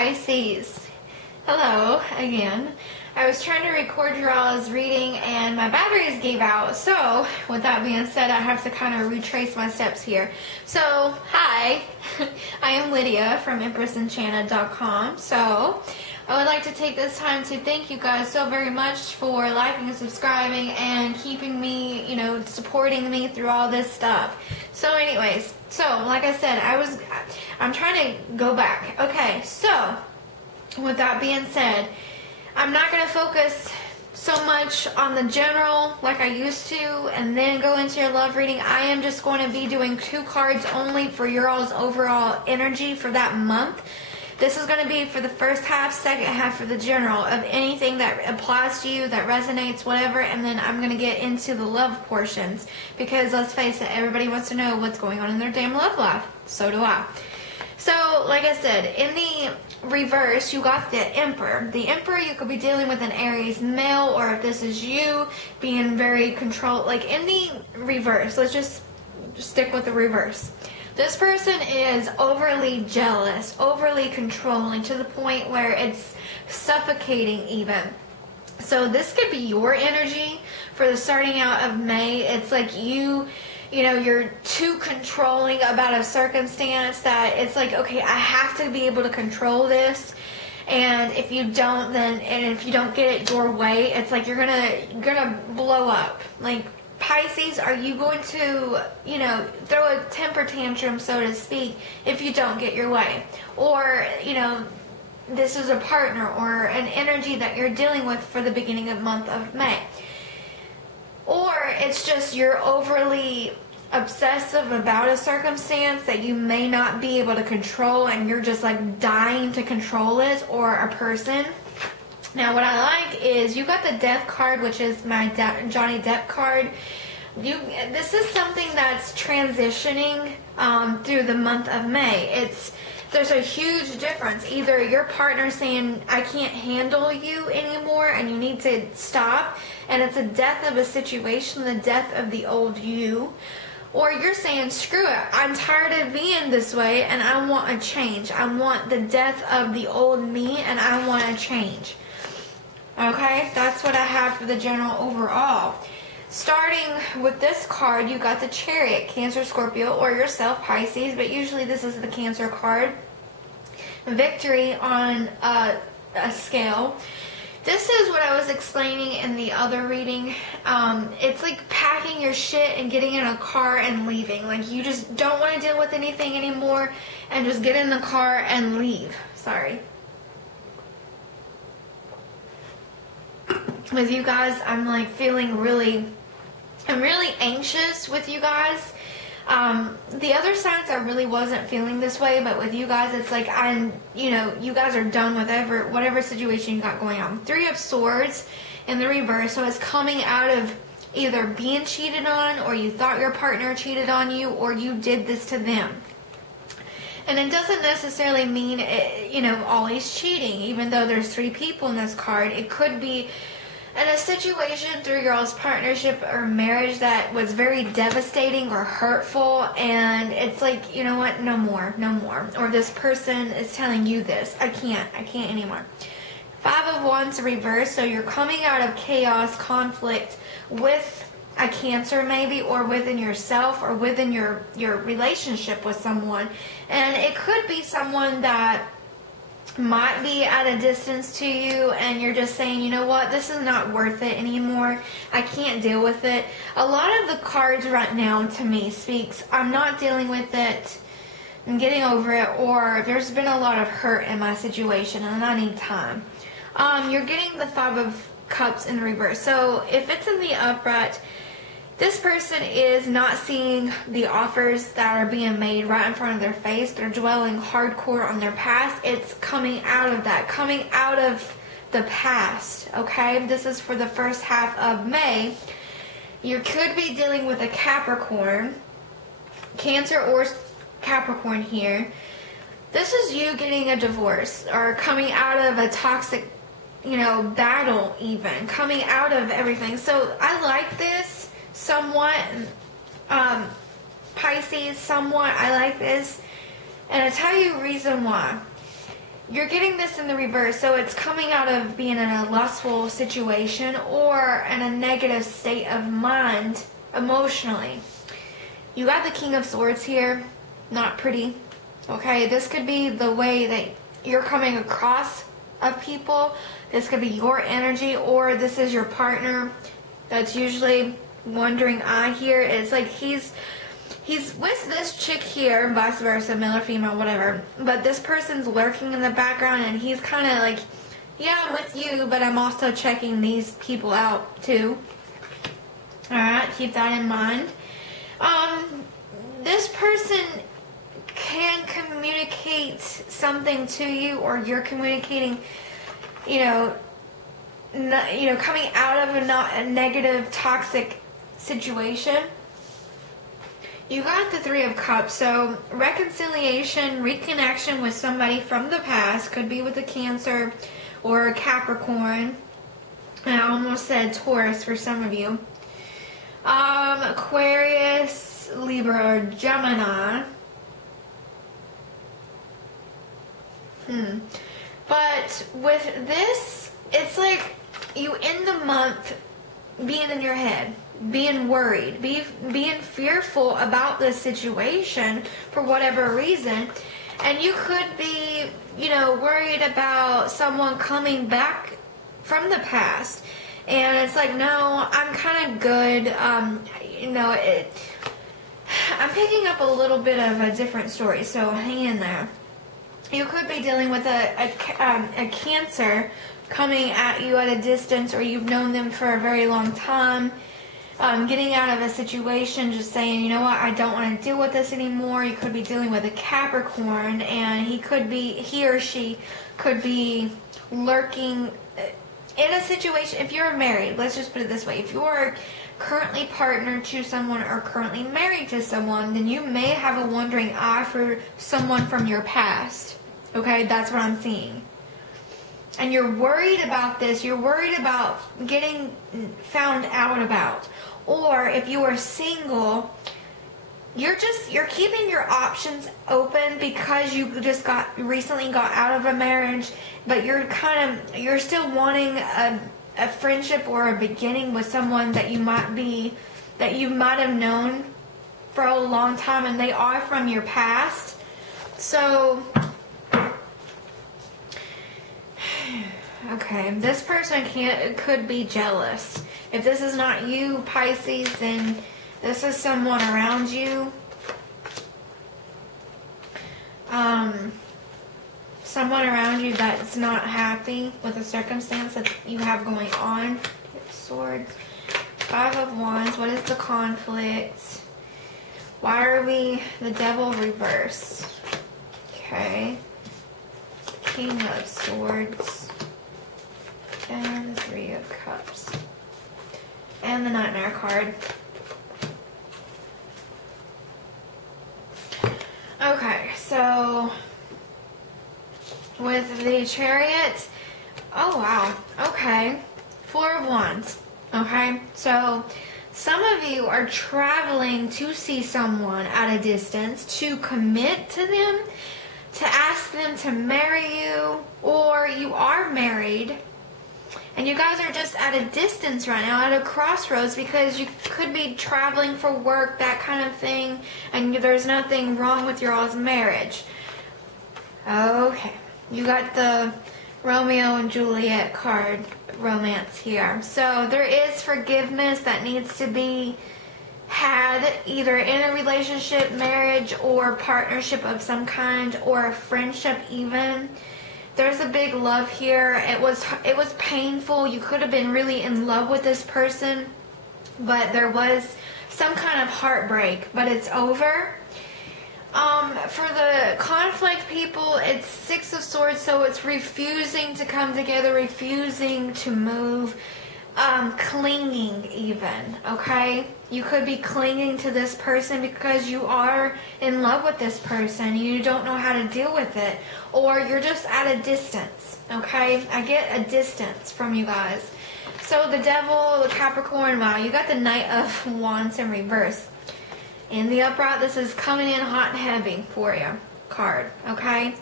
Pisces. Hello again. I was trying to record your all's reading and my batteries gave out. So, with that being said, I have to kind of retrace my steps here. So, hi. I am Lydia from EmpressEnchanted.com. So, I would like to take this time to thank you guys so very much for liking and subscribing and keeping me, supporting me through all this stuff. So anyways, like I said, I'm trying to go back. Okay, so with that being said, I'm not going to focus so much on the general like I used to and then go into your love reading. I am just going to be doing 2 cards only for your all's overall energy for that month. This is going to be for the first half, second half for the general of anything that applies to you, that resonates, whatever, and then I'm going to get into the love portions because let's face it, everybody wants to know what's going on in their damn love life. So do I. So, like I said, in the reverse, you got the Emperor. The Emperor, you could be dealing with an Aries male, or if this is you, being very controlled. Like in the reverse, let's just stick with the reverse. This person is overly jealous, overly controlling, to the point where it's suffocating even. So this could be your energy for the starting out of May. It's like you're too controlling about a circumstance that it's like, okay, I have to be able to control this. And if you don't, if you don't get it your way, it's like you're gonna blow up. Like, Pisces, are you going to, throw a temper tantrum, so to speak, if you don't get your way? Or, this is a partner or an energy that you're dealing with for the beginning of month of May. Or it's just you're overly obsessive about a circumstance that you may not be able to control and you're just like dying to control it, or a person. Now, what I like is you got the Death card, which is my Johnny Depp card. This is something that's transitioning through the month of May. There's a huge difference. Either your partner saying, I can't handle you anymore and you need to stop, and it's a death of a situation, the death of the old you. Or you're saying, screw it, I'm tired of being this way and I want a change. I want the death of the old me and I want a change. Okay, that's what I have for the general overall. Starting with this card, you got the Chariot, Cancer, Scorpio, or yourself, Pisces, but usually this is the Cancer card. Victory on a scale. This is what I was explaining in the other reading. It's like packing your shit and getting in a car and leaving. Like, you just don't want to deal with anything anymore and just get in the car and leave. Sorry. With you guys, I'm like feeling I'm really anxious with you guys. The other signs I really wasn't feeling this way, but with you guys, it's like you guys are done with whatever situation you got going on. 3 of Swords in the reverse, so it's coming out of either being cheated on, or you thought your partner cheated on you, or you did this to them. And it doesn't necessarily mean, always cheating, even though there's 3 people in this card. It could be in a situation through your all's partnership or marriage that was very devastating or hurtful, and it's like, you know what, no more. Or this person is telling you this, I can't anymore. 5 of Wands reverse, so you're coming out of chaos, conflict with a Cancer maybe, or within yourself, or within your relationship with someone. And it could be someone that might be at a distance to you, and you're just saying, you know what, this is not worth it anymore. I can't deal with it. A lot of the cards right now to me speaks, I'm not dealing with it, I'm getting over it, or there's been a lot of hurt in my situation and I need time. You're getting the 5 of Cups in reverse. So if it's in the upright, this person is not seeing the offers that are being made right in front of their face. They're dwelling hardcore on their past. It's coming out of that, coming out of the past, okay? This is for the first half of May. You could be dealing with a Capricorn, Cancer or Capricorn here. This is you getting a divorce or coming out of a toxic, battle even, coming out of everything. So I like this. Somewhat, Pisces, somewhat, I like this. And I'll tell you a reason why. you're getting this in the reverse, so it's coming out of being in a lustful situation or in a negative state of mind emotionally. You got the King of Swords here, not pretty. Okay, this could be the way that you're coming across of people. This could be your energy, or this is your partner that's usually wondering here. It's like he's with this chick here, vice versa, male or female, whatever. But this person's lurking in the background, and he's kind of like, yeah, I'm with you, but I'm also checking these people out too. Alright, keep that in mind. This person can communicate something to you, or you're communicating, coming out of a negative, toxic situation. You got the Three of Cups, so reconciliation, reconnection with somebody from the past, could be with a Cancer or a Capricorn. I almost said Taurus for some of you. Aquarius, Libra, or Gemini. But with this, it's like you end the month being in your head, being worried, being fearful about this situation for whatever reason. And you could be, worried about someone coming back from the past. And it's like, no, I'm kind of good. I'm picking up a little bit of a different story, so hang in there. You could be dealing with a Cancer coming at you at a distance, or you've known them for a very long time, getting out of a situation, just saying, you know what, I don't want to deal with this anymore. You could be dealing with a Capricorn, and he or she could be lurking in a situation. If you're married, let's just put it this way, if you're currently partnered to someone or currently married to someone, then you may have a wandering eye for someone from your past. Okay, that's what I'm seeing. And you're worried about this. You're worried about getting found out about. Or if you are single, you're keeping your options open because you just recently got out of a marriage, but you're still wanting a friendship or a beginning with someone that you might have known for a long time, and they are from your past. So okay, this person could be jealous. If this is not you, Pisces, then this is someone around you. Someone around you that's not happy with the circumstance that you have going on. Swords. Five of Wands. What is the conflict? Why are we the Devil reversed? Okay. King of Swords. And the Three of Cups. And the Nightmare card. Okay, so with the Chariot, oh wow, okay, Four of Wands, okay, so some of you are traveling to see someone at a distance, to commit to them, to ask them to marry you, or you are married, and you guys are just at a distance right now, at a crossroads, because you could be traveling for work, that kind of thing, and there's nothing wrong with your all's marriage. Okay, you got the Romeo and Juliet card, romance here. So there is forgiveness that needs to be had, either in a relationship, marriage, or partnership of some kind, or a friendship even. There's a big love here. It was painful. You could have been really in love with this person, but there was some kind of heartbreak, but it's over. For the conflict people, it's Six of Swords, so it's refusing to come together, refusing to move, clinging even, okay? You could be clinging to this person because you are in love with this person. You don't know how to deal with it. Or you're just at a distance, okay? I get a distance from you guys. So the Devil, the Capricorn, wow, you got the Knight of Wands in reverse. In the upright, this is coming in hot and heavy for you card, okay?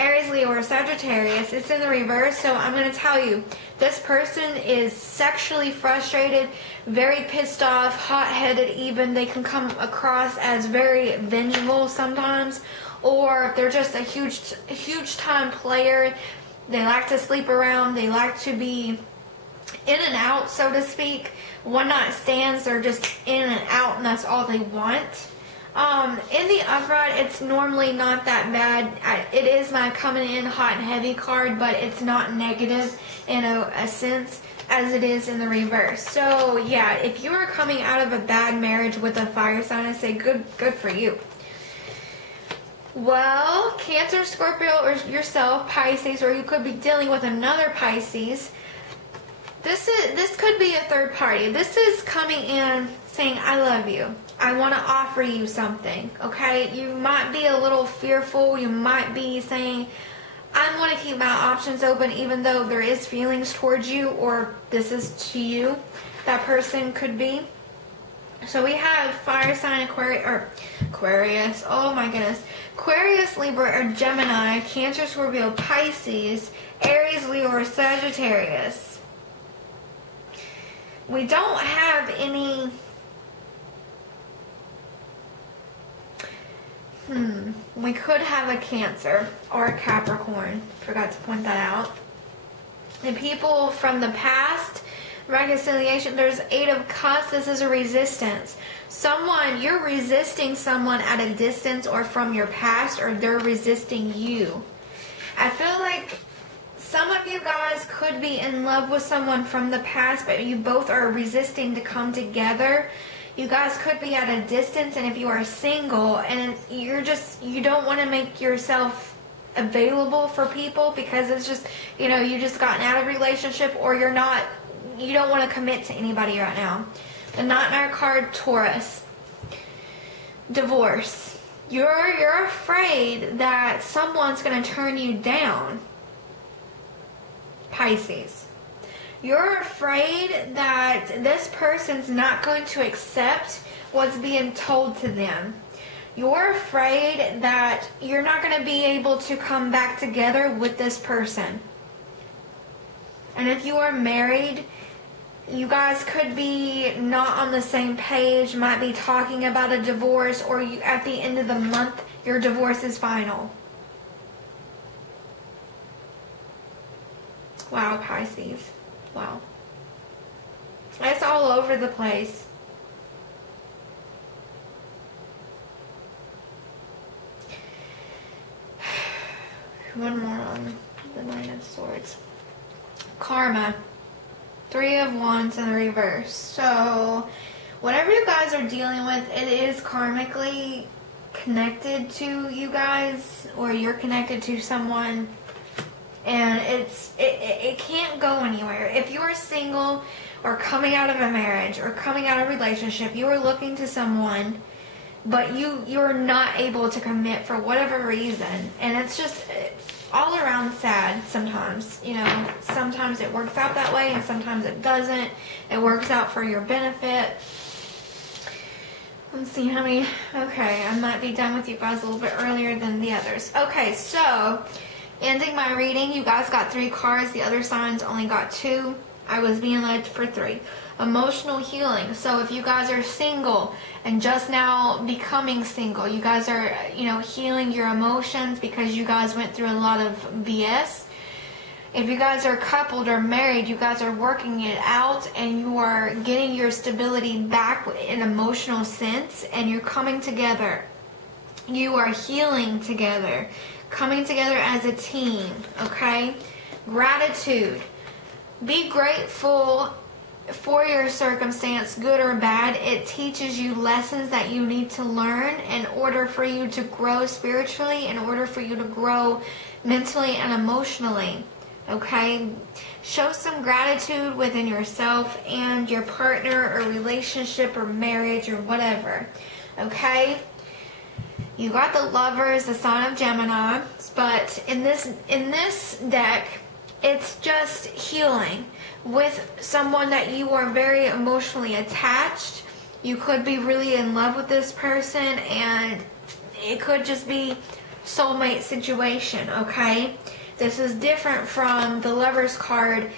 Aries, Leo, or Sagittarius. It's in the reverse, so I'm going to tell you, this person is sexually frustrated, very pissed off, hot-headed even. They can come across as very vengeful sometimes, or they're just a huge time player. They like to sleep around. They like to be in and out, so to speak. One night stands, they're just in and out, and that's all they want. In the upright, it's normally not that bad. It is my coming in hot and heavy card, but it's not negative in a sense as it is in the reverse. So yeah, if you are coming out of a bad marriage with a fire sign, I say good for you. Well, Cancer, Scorpio, or yourself, Pisces, or you could be dealing with another Pisces. This could be a third party. This is coming in saying, I love you. I want to offer you something, okay? You might be a little fearful. You might be saying, I want to keep my options open even though there is feelings towards you, or this is to you. That person could be. So we have fire sign Aquarius. Oh my goodness. Aquarius, Libra, or Gemini, Cancer, Scorpio, Pisces, Aries, Leo, or Sagittarius. We don't have any... We could have a Cancer or a Capricorn. Forgot to point that out. The people from the past, reconciliation, there's 8 of Cups. This is a resistance. You're resisting someone at a distance or from your past, or they're resisting you. I feel like some of you guys could be in love with someone from the past, but you both are resisting to come together. You guys could be at a distance, and if you are single and you don't want to make yourself available for people because it's just, you just gotten out of a relationship, or you don't want to commit to anybody right now. The Nightmare card, Taurus. Divorce. You're afraid that someone's going to turn you down. Pisces. You're afraid that this person's not going to accept what's being told to them. You're afraid that you're not going to be able to come back together with this person. And if you are married, you guys could be not on the same page, might be talking about a divorce, or at the end of the month, your divorce is final. Wow, Pisces. Wow. It's all over the place. One more on the Nine of Swords. Karma. 3 of Wands in the reverse. So, whatever you guys are dealing with, it is karmically connected to you guys, or you're connected to someone. And it can't go anywhere. If you are single or coming out of a marriage or coming out of a relationship, you are looking to someone, but you're not able to commit for whatever reason. And it's just all around sad sometimes. Sometimes it works out that way and sometimes it doesn't. It works out for your benefit. Let's see how many... Okay, I might be done with you guys a little bit earlier than the others. Okay, so... ending my reading, you guys got 3 cards. The other signs only got 2. I was being led for 3. Emotional healing. So if you guys are single and just now becoming single, you guys are, healing your emotions because you guys went through a lot of BS. If you guys are coupled or married, you guys are working it out and you are getting your stability back in emotional sense, and you're coming together. You are healing together. Coming together as a team, okay? Gratitude. Be grateful for your circumstance, good or bad. It teaches you lessons that you need to learn in order for you to grow spiritually, in order for you to grow mentally and emotionally, okay? Show some gratitude within yourself and your partner or relationship or marriage or whatever, okay? You got the Lovers, the sign of Gemini, but in this deck, it's just healing with someone that you are very emotionally attached. You could be really in love with this person, and it could just be soulmate situation, okay? This is different from the Lover's card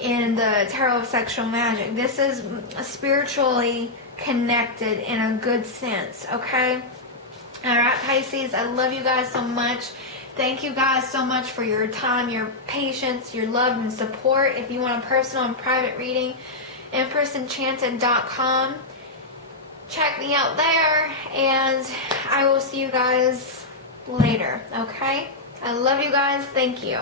in the Tarot of Sexual Magic. This is spiritually connected in a good sense, okay? Alright, Pisces, I love you guys so much. Thank you guys so much for your time, your patience, your love, and support. If you want a personal and private reading, EmpressEnchanted.com. Check me out there, and I will see you guys later, okay? I love you guys. Thank you.